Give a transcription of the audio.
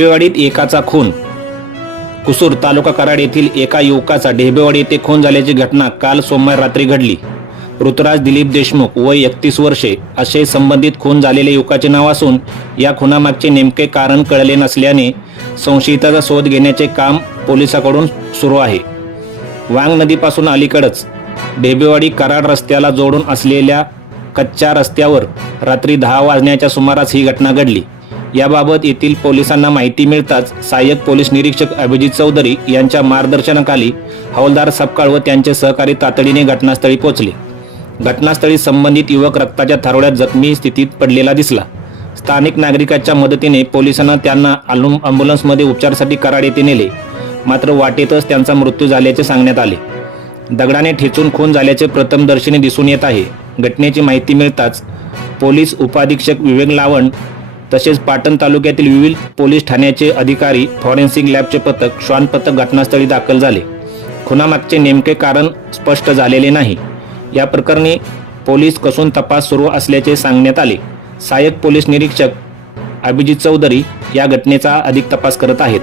ढेबेवाडीत एकाचा खून. कुसूर तालुका कराड येथील एका युवकाचा ढेबेवाडी येथे खून झाल्याची घटना काल सोमवार रात्री घडली. ऋतुराज दिलीप देशमुख वय एकतीस वर्षे असे संबंधित खून झालेले युवकाचे नाव असून या खुनामागचे नेमके कारण कळले नसल्याने संशयिताचा शोध घेण्याचे काम पोलिसांकडून सुरू आहे. वांग नदीपासून अलीकडच ढेबेवाडी कराड रस्त्याला जोडून असलेल्या कच्च्या रस्त्यावर रात्री दहा वाजण्याच्या सुमारास ही घटना घडली. याबाबत येथील पोलिसांना माहिती मिळताच सहाय्यक पोलीस निरीक्षक अभिजित चौधरी यांच्या मार्गदर्शनाखाली हवालदार सपकाळ व त्यांचे सहकारी तातडीने घटनास्थळी पोहोचले. घटनास्थळी संबंधित युवक रक्ताच्या थारोळ्यात जखमी स्थितीत पडलेला दिसला. स्थानिक नागरिकांच्या मदतीने पोलिसांना त्यांना आलुम अँब्युलन्समध्ये उपचारासाठी कराड येथे नेले. मात्र वाटेतच त्यांचा मृत्यू झाल्याचे सांगण्यात आले. दगडाने ठेचून खून झाल्याचे प्रथमदर्शनी दिसून येत आहे. घटनेची माहिती मिळताच पोलीस उपाधीक्षक विवेक लावण तसेच पाटण तालुक्यातील विविध पोलीस ठाण्याचे अधिकारी फॉरेन्सिक लॅबचे पथक श्वान पथक घटनास्थळी दाखल झाले. खुनामागचे नेमके कारण स्पष्ट झालेले नाही. या प्रकरणी पोलीस कसून तपास सुरू असल्याचे सांगण्यात आले. सहाय्यक पोलीस निरीक्षक अभिजित चौधरी या घटनेचा अधिक तपास करत आहेत.